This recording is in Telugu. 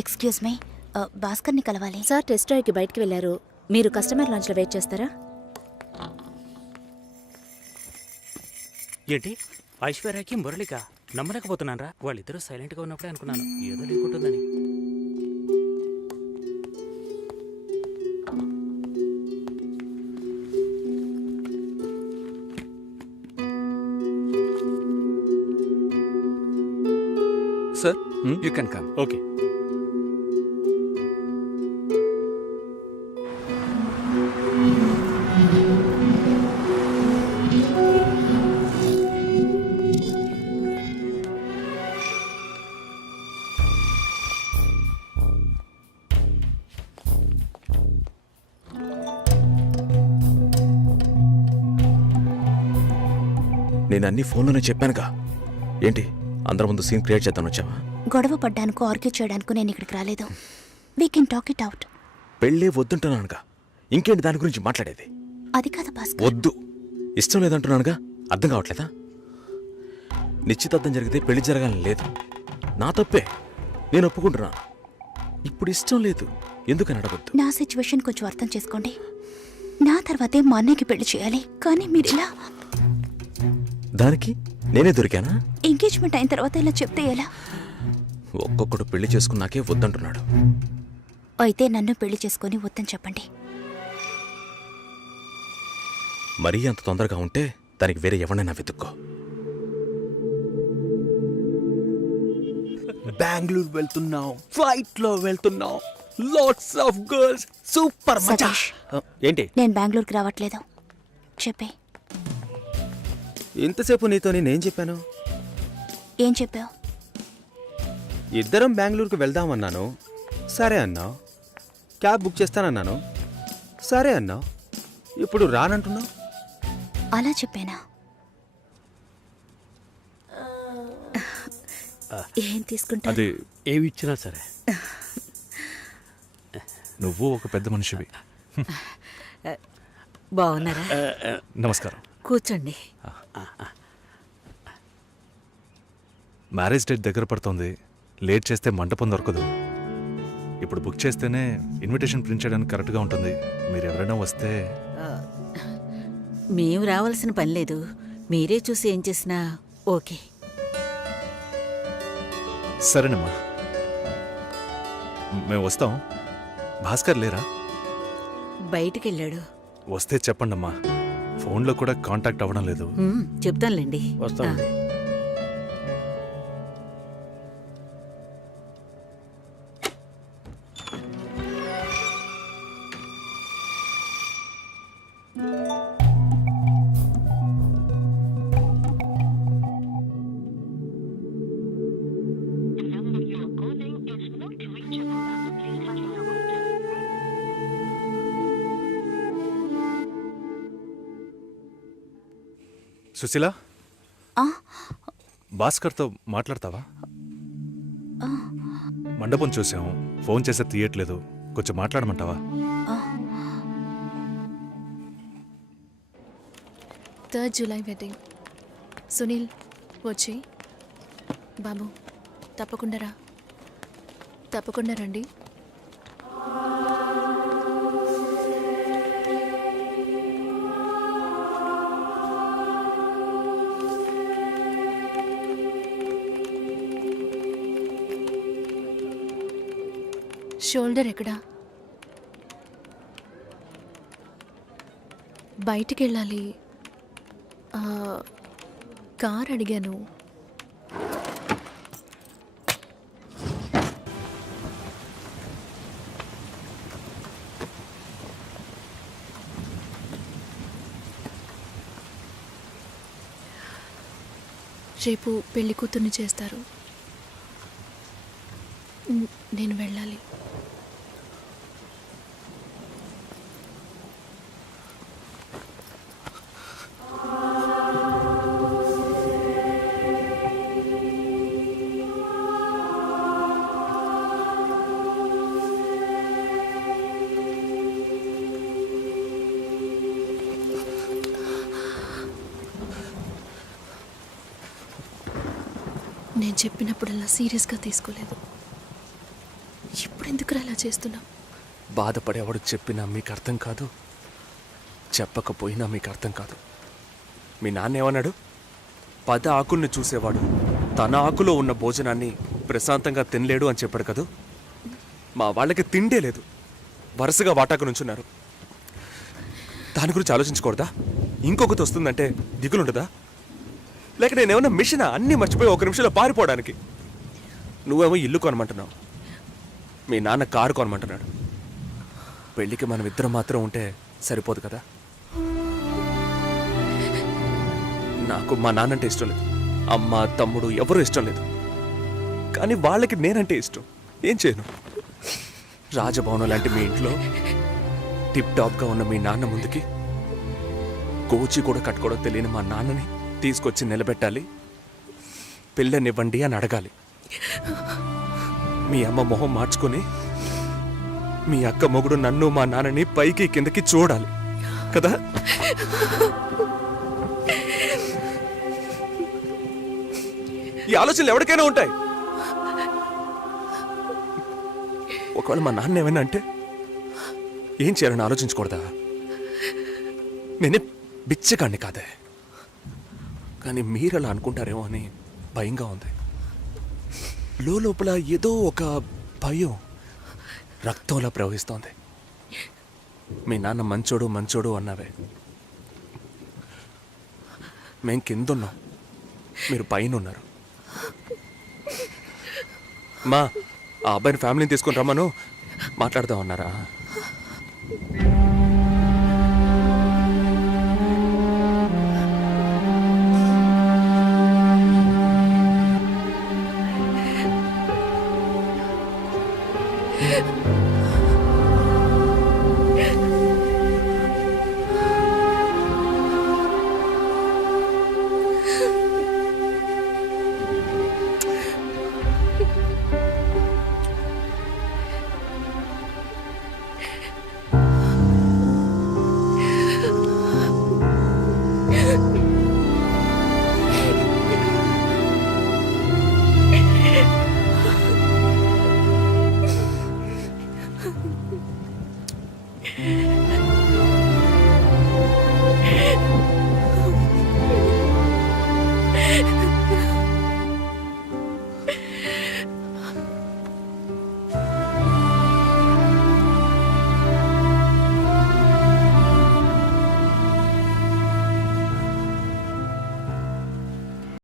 ఎక్స్క్యూజ్ మీ, భాస్కర్ని కలవాలి. సార్ టెస్ట్ డ్రైవ్కి బయటికి వెళ్ళారు. మీరు కస్టమర్ లాంచ్లో వెయిట్ చేస్తారా? ఏంటి ఐశ్వర్యకి మురళిక నమ్మలేకపోతున్నాను రా. వాళ్ళిద్దరూ సైలెంట్గా ఉన్నప్పుడే అనుకున్నాను ఏదో లేకుంటుందని. Sir you can come. Okay. నేను అన్ని ఫోన్లోనే చెప్పానుగా. ఏంటి అందరి ముందు సీన్ క్రియేట్ చేద్దామని వచ్చావా? గొడవ పడ్డానుకో, ఆర్గ్యూ చేయడానికి నేను ఇక్కడికి రాలేదు. We can talk it out. పెళ్ళే వద్దుంటున్నానుగా, ఇంకేంటి దాని గురించి మాట్లాడేది? అది కాదు భాస్కర్. వద్దు, ఇష్టం లేదంటున్నానుగా. అర్థం కావట్లేదా? నిశ్చితార్థం జరిగితే పెళ్లి జరగాలని లేదు, నా తప్పే, నేను ఒప్పుకుంటున్నాను. ఇప్పుడు ఇష్టం లేదు, ఎందుకని అడగొద్దు. నా సిచ్యువేషన్ కొంచెం అర్థం చేసుకోండి. నా తర్వాతే మా అన్నయ్యకి పెళ్లి చేయాలి, కానీ మీరు ఇలా. దానికి నేనే దొరికానా? ఎంగేజ్మెంట్ అయిన తర్వాత ఇలా చెప్తే ఎలా? ఒక్కొక్కడు పెళ్లి చేసుకున్నాకే వద్దంటున్నాడు. అయితే నన్ను పెళ్లి చేసుకొని వద్దని చెప్పండి. మరీ అంత తొందరగా ఉంటే దానికి వేరే ఎవరినైనా వెతుక్కో. బెంగళూరు వెళ్తున్నాం, ఫ్లైట్ లో వెళ్తున్నాం, లాట్స్ ఆఫ్ గర్ల్స్, సూపర్ మజా. సతీష్, ఏంటి నేను బెంగళూరుకి రావట్లేదు చెప్పే. ఇంతసేపు నీతో నేనేం చెప్పాను? ఏం చెప్పావు? ఇద్దరం బెంగళూరుకు వెళ్దామన్నాను, సరే అన్నావు. క్యాబ్ బుక్ చేస్తానన్నాను, సరే అన్నావు. ఇప్పుడు రానంటున్నావు. అలా చెప్పానా? ఏం తీసుకుంటా? అది ఏమి ఇచ్చినా సరే. నువ్వు ఒక పెద్ద మనిషివి. బాగున్నారా? నమస్కారం. కూర్చోండి. మ్యారేజ్ డేట్ దగ్గర పడుతోంది, లేట్ చేస్తే మంటపం దొరకదు. ఇప్పుడు బుక్ చేస్తేనే ఇన్విటేషన్ ప్రింట్ చేయడానికి కరెక్ట్గా ఉంటుంది. మీరు ఎవరైనా వస్తే. మేము రావాల్సిన పని లేదు, మీరే చూసి ఏం చేసినా ఓకే. సరేనమ్మా, మేము వస్తాం. భాస్కర్ లేరా? బయటికెళ్ళాడు. వస్తే చెప్పండమ్మా, ఫోన్లో కూడా కాంటాక్ట్ అవ్వడం లేదు. చెప్తానులేండి. వస్తామండి. సుశీల, ఆ? భాస్కర్తో మాట్లాడతావా? మండపం చూసాం, ఫోన్ చేస్తే తీయట్లేదు, కొంచెం మాట్లాడమంటావా? 3rd July wedding. సునీల్ వచ్చి. బాబు తప్పకుండా రా, తప్పకుండా రండి. షోల్డర్ ఎక్కడా? బయటికి వెళ్ళాలి. కార్ అడిగాను. రేపు పెళ్లి కూతుర్ని చేస్తారు. నేను వెళ్ళాలి. నేను చెప్పినప్పుడల్లా సీరియస్గా తీసుకోలేదు. ఇప్పుడెందుకురా అలా చేస్తున్నావు? బాధపడేవాడు చెప్పినా మీకు అర్థం కాదు, చెప్పకపోయినా మీకు అర్థం కాదు. మీ నాన్న ఏమన్నాడు? 10 ఆకుల్ని చూసేవాడు తన ఆకులో ఉన్న భోజనాన్ని ప్రశాంతంగా తినలేడు అని చెప్పాడు కదా. మా వాళ్ళకి తిండే లేదు, వరుసగా వాటాకు నుంచున్నారు. దాని గురించి ఆలోచించకూడదా? ఇంకొకటి వస్తుందంటే దిగులుండదా? లేక నేనేమన్నా మిషనా అన్నీ మర్చిపోయి 1 నిమిషంలో పారిపోవడానికి? నువ్వేమో ఇల్లు కొనమంటున్నావు, మీ నాన్న కారు కొనమంటున్నాడు. పెళ్ళికి మనం ఇద్దరం మాత్రం ఉంటే సరిపోదు కదా. నాకు మా నాన్నంటే ఇష్టం లేదు, అమ్మ తమ్ముడు ఎవరూ ఇష్టం లేదు. కానీ వాళ్ళకి నేనంటే ఇష్టం. ఏం చేయను? రాజభవనం లాంటి మీ ఇంట్లో టిప్ టాప్గా ఉన్న మీ నాన్న ముందుకి కోచి కూడా కట్టుకోవడం తెలియని మా నాన్నని తీసుకొచ్చి నిలబెట్టాలి, పిల్లనివ్వండి అని అడగాలి. మీ అమ్మ మొహం మార్చుకొని మీ అక్క మొగుడు నన్ను మా నాన్నని పైకి కిందకి చూడాలి కదా. ఈ ఆలోచనలు ఎవరికైనా ఉంటాయి. ఒకవేళ మా నాన్న ఏమైనా అంటే ఏం చేయాలని ఆలోచించకూడదా? నేనే బిచ్చగాడిని కాదే, కానీ మీరు అలా అనుకుంటారేమో అని భయంగా ఉంది. లోపల ఏదో ఒక భయం రక్తంలా ప్రవహిస్తోంది. మీ నాన్న మంచోడు మంచోడు అన్నావే, మేం కిందున్నాం, మీరు పైన ఉన్నారు. మా ఆ అబ్బాయిని ఫ్యామిలీని తీసుకొని రమ్మను, మాట్లాడదాం అన్నారా?